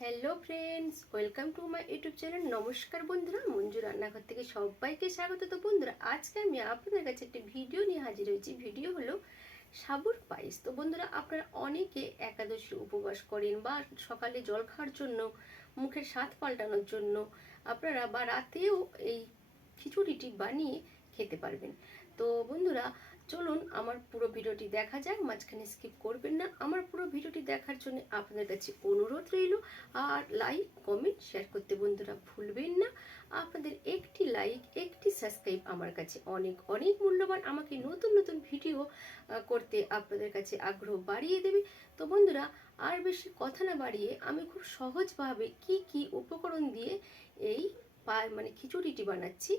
Hello friends, welcome to my YouTube channel. নমস্কার বন্ধুরা, মঞ্জু রান্নাঘর থেকে সবাইকে স্বাগত। তো বন্ধুরা, আজকে আমি আপনাদের কাছে একটি ভিডিও নিয়ে হাজির হয়েছি। ভিডিও হলো সাবুর পায়েস। তো বন্ধুরা, আপনারা অনেকে একাদশী উপবাস করেন বা সকালে জল খাওয়ার জন্য, মুখের স্বাদ পাল্টানোর জন্য আপনারা বা রাতেও এই খিচুড়িটি বানিয়ে খেতে পারবেন। তো বন্ধুরা, চলুন আমার পুরো ভিডিওটি দেখা যাক, মাঝখানে স্কিপ করবেন না। আমার পুরো ভিডিওটি দেখার জন্য আপনাদের কাছে অনুরোধ রইল। আর লাইক কমেন্ট শেয়ার করতে বন্ধুরা ভুলবেন না। আপনাদের একটি লাইক, একটি সাবস্ক্রাইব আমার কাছে অনেক অনেক মূল্যবান। আমাকে নতুন নতুন ভিডিও করতে আপনাদের কাছে আগ্রহ বাড়িয়ে দেবে। তো বন্ধুরা, আর বেশি কথা না বাড়িয়ে আমি খুব সহজভাবে কি কি উপকরণ দিয়ে এই খিচুড়িটি বানাচ্ছি।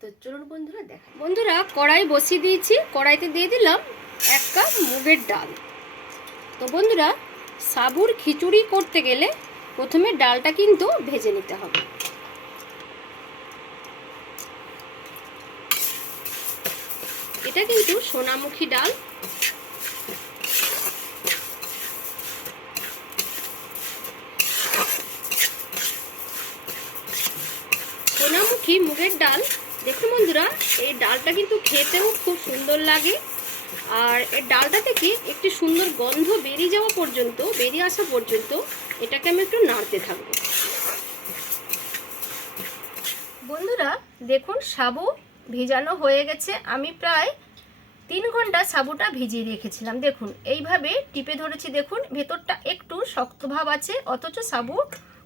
তো চলুন বন্ধুরা দেখা। বন্ধুরা, কড়াই বসিয়ে দিয়েছি। কড়াইতে দিয়ে দিলাম 1 কাপ মুগের ডাল। তো বন্ধুরা, সাবুর খিচুড়ি করতে গেলে প্রথমে ডালটা কিন্তু ভেজে নিতে হবে। এটা কিন্তু সোনামুখী ডাল। সোনামুখী মুগের ডাল। দেখুন বন্ধুরা, এই ডালটা কিন্তু খেতেও খুব সুন্দর লাগে। আর এই ডালটা থেকে একটি সুন্দর গন্ধ বেরিয়ে আসা পর্যন্ত এটাকে আমি একটু নাড়তে থাকবো। বন্ধুরা দেখুন, সাবু ভিজানো হয়ে গেছে। আমি প্রায় 3 ঘন্টা সাবুটা ভিজিয়ে রেখেছিলাম। দেখুন, এইভাবে টিপে ধরেছি। দেখুন, ভেতরটা একটু শক্ত ভাব আছে, অথচ সাবু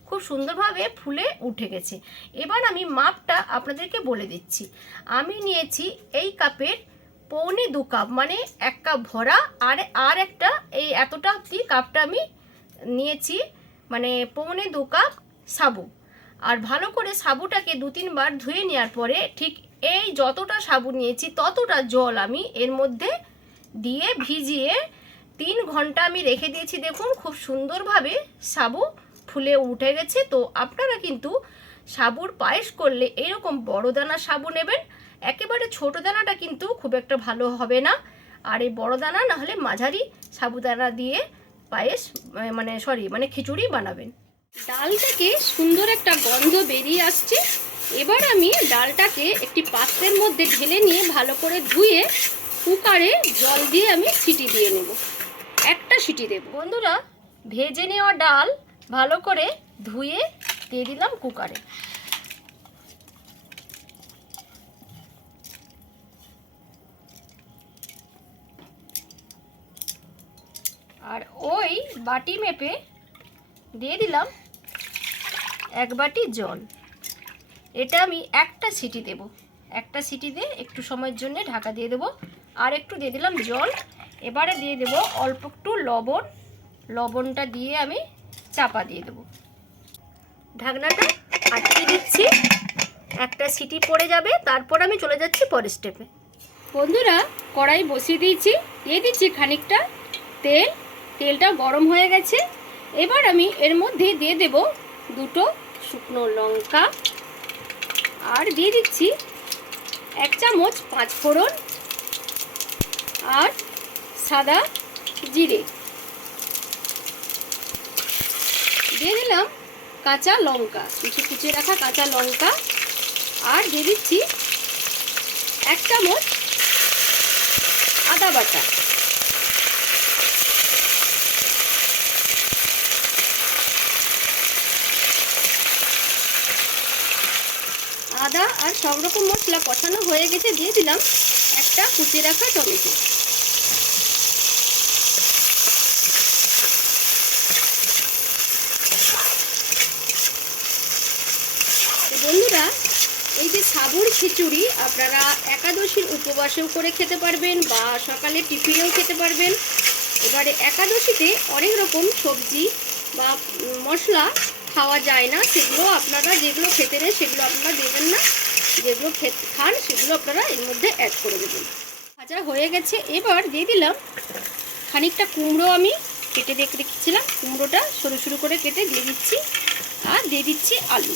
খুব সুন্দরভাবে ফুলে উঠে গেছে। এবার আমি মাপটা আপনাদেরকে বলে দিচ্ছি। আমি নিয়েছি এই কাপের 1.25 কাপ, মানে 1 কাপ ভরা। আর একটা এই এতটা অবধি কাপটা আমি নিয়েছি, মানে 1.25 কাপ সাবু। আর ভালো করে সাবুটাকে 2-3 বার ধুয়ে নেওয়ার পরে ঠিক এই যতটা সাবু নিয়েছি ততটা জল আমি এর মধ্যে দিয়ে ভিজিয়ে 3 ঘন্টা আমি রেখে দিয়েছি। দেখুন, খুব সুন্দরভাবে সাবু ফুলে উঠে গেছে। তো আপনারা কিন্তু সাবুর পায়েস করলে এরকম বড় দানা সাবু নেবেন। একেবারে ছোট দানাটা কিন্তু খুব একটা ভালো হবে না। আর এই বড় দানা না হলে মাঝারি সাবুদানা দিয়ে পায়েস মানে খিচুড়ি বানাবেন। ডাল থেকে সুন্দর একটা গন্ধ বেরিয়ে আসছে। এবার আমি ডালটাকে একটি পাত্রের মধ্যে ঢেলে নিয়ে ভালো করে ধুয়ে কুকারে জল দিয়ে আমি সিটি দিয়ে নেব। একটা সিটি দেব। বন্ধুরা, ভেজে নেওয়া ডাল ভালো করে ধুয়ে দিয়ে দিলাম কুকারে। আর ওই বাটি মেপে দিয়ে দিলাম 1 বাটি জল। এটা আমি একটা সিটি দেব। একটা সিটি দিয়ে একটু সময়ের জন্য ঢাকা দিয়ে দেব। আর একটু দিয়ে দিলাম জল। এবারে দিয়ে দেব অল্প একটু লবণ। লবণটা দিয়ে আমি চাপা দিয়ে দেব। ঢাকনাটা আটকে দিচ্ছি। একটা সিটি পড়ে যাবে, তারপর আমি চলে যাচ্ছি পরের স্টেপে। বন্ধুরা, কড়াই বসিয়ে দিয়েছি। দিয়ে দিচ্ছি খানিকটা তেল। তেলটা গরম হয়ে গেছে। এবার আমি এর মধ্যে দিয়ে দেব 2টো শুকনো লঙ্কা। আর দিয়ে দিচ্ছি 1 চামচ 5 ফোড়ন আর সাদা জিরে। দিয়ে দিলাম কাঁচা লঙ্কা, কিছু কুচিয়ে রাখা কাঁচা লঙ্কা। আর দিয়ে দিচ্ছি 1 চামচ আদা বাটা। আদা আর সব রকম মশলা কষানো হয়ে গেছে। দিয়ে দিলাম একটা কুচিয়ে রাখা টমেটো। বন্ধুরা, এই যে সাবুর খিচুড়ি আপনারা একাদশীর উপবাসেও করে খেতে পারবেন বা সকালে টিফিনেও খেতে পারবেন। এবারে একাদশীতে অনেক রকম সবজি বা মশলা খাওয়া যায় না, সেগুলো আপনারা যেগুলো খেতে নেই সেগুলো আপনারা দেবেন না। যেগুলো খান সেগুলো আপনারা এর মধ্যে অ্যাড করে দেবেন। ভাজা হয়ে গেছে। এবার দিয়ে দিলাম খানিকটা কুমড়ো। আমি কেটে রেখেছিলাম, কুমড়োটা সরু সরু করে কেটে দিয়ে দিচ্ছি। আর দিয়ে দিচ্ছি আলু,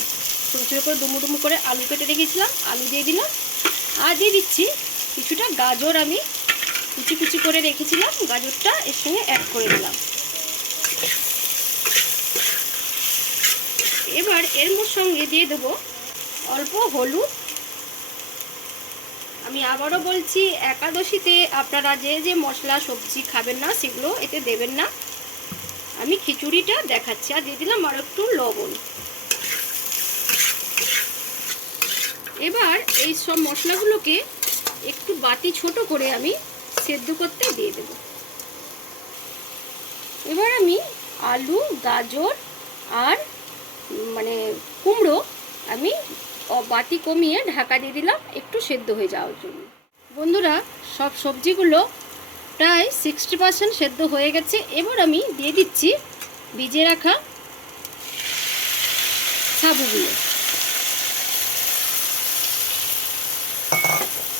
ছোটো ছোটো করে ডুমো করে আলু কেটে রেখেছিলাম, আলু দিয়ে দিলাম। আর দিয়ে দিচ্ছি কিছুটা গাজর, আমি কুচি কুচি করে রেখেছিলাম, গাজরটা এর সঙ্গে অ্যাড করে দিলাম। এবার এর সঙ্গে দিয়ে দেবো অল্প হলুদ। আমি আবারও বলছি, একাদশীতে আপনারা যে যে মশলা সবজি খাবেন না সেগুলো এতে দেবেন না। আমি খিচুড়িটা দেখাচ্ছি। আর দিয়ে দিলাম আর একটু লবণ। এবার এই সব মশলাগুলোকে একটু বাটি ছোট করে আমি সেদ্ধ করতে দিয়ে দেব। এবার আমি আলু, গাজর আর কুমড়ো আমি বাটি কমিয়ে ঢাকা দিয়ে দিলাম একটু সেদ্ধ হয়ে যাওয়ার জন্য। বন্ধুরা, সব সবজিগুলো প্রায় 60% সেদ্ধ হয়ে গেছে। এবার আমি দিয়ে দিচ্ছি ভিজিয়ে রাখা সাবুগুলো।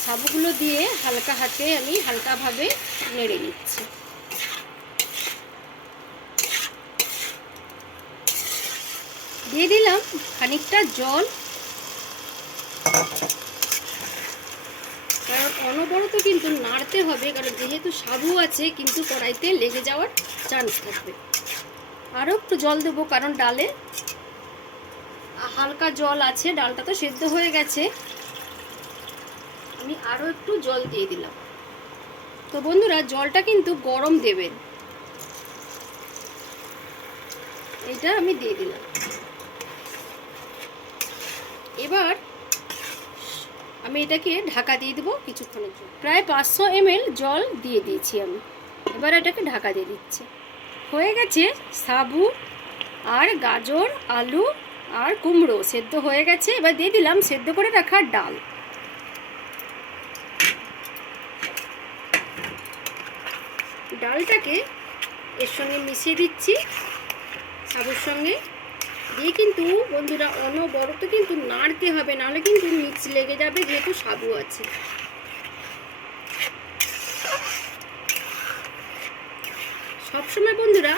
সাবুগুলো দিয়ে হালকা হাতে আমি হালকাভাবে নেড়ে নিচ্ছি। দিয়ে দিলাম খানিকটা জল, কারণ অনবরত কিন্তু নাড়তে হবে, কারণ যেহেতু সাবু আছে কিন্তু কড়াইতে লেগে যাওয়ার চান্স থাকবে। আরও একটু জল দেবো, কারণ ডালে হালকা জল আছে, ডালটা তো সেদ্ধ হয়ে গেছে। আমি আরও একটু জল দিয়ে দিলাম। তো বন্ধুরা, জলটা কিন্তু গরম দেবেন। এটা আমি দিয়ে দিলাম। এবার আমি এটাকে ঢাকা দিয়ে দেবো কিছুক্ষণের জন্য। প্রায় 500 ml জল দিয়ে দিয়েছি আমি। এবার এটাকে ঢাকা দিয়ে দিচ্ছি। হয়ে গেছে সাবু আর গাজর, আলু আর কুমড়ো সেদ্ধ হয়ে গেছে। এবার দিয়ে দিলাম সেদ্ধ করে রাখা ডাল। ডালটাকে এর সঙ্গে মিশিয়ে দিচ্ছি সাবুর সঙ্গে দিয়ে। কিন্তু বন্ধুরা, অনবরত কিন্তু নাড়তে হবে, নাহলে কিন্তু নিচ লেগে যাবে, যেহেতু সাবু আছে। সবসময় বন্ধুরা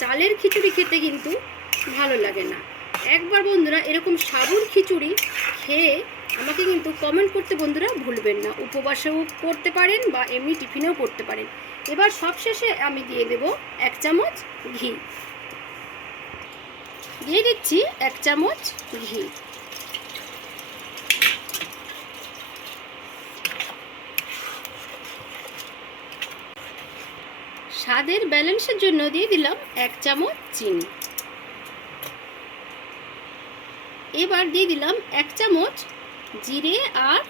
চালের খিচুড়ি খেতে কিন্তু ভালো লাগে না। একবার বন্ধুরা এরকম সাবুর খিচুড়ি খেয়ে আমাকে কিন্তু কমেন্ট করতে বন্ধুরা ভুলবেন না। উপবাসেও করতে পারেন বা এমনি টিফিনেও করতে পারেন। এবার সবশেষে আমি দিয়ে দেব 1 চামচ ঘি। দিয়ে দিচ্ছি 1 চামচ ঘি। স্বাদের ব্যালেন্সের জন্য দিয়ে দিলাম 1 চামচ চিনি। এবার দিয়ে দিলাম 1 চামচ জিরে আর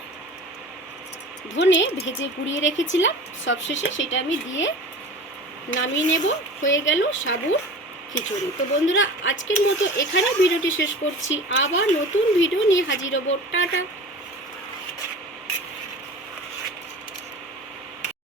ধনে ভেজে গুঁড়িয়ে রেখেছিলাম সবশেষে, সেটা আমি দিয়ে নামিয়ে নেব। হয়ে গেল সাবুর খিচুড়ি। তো বন্ধুরা, আজকের মতো এখানে ভিডিওটি শেষ করছি। আবার নতুন ভিডিও নিয়ে হাজির হব। টাটা।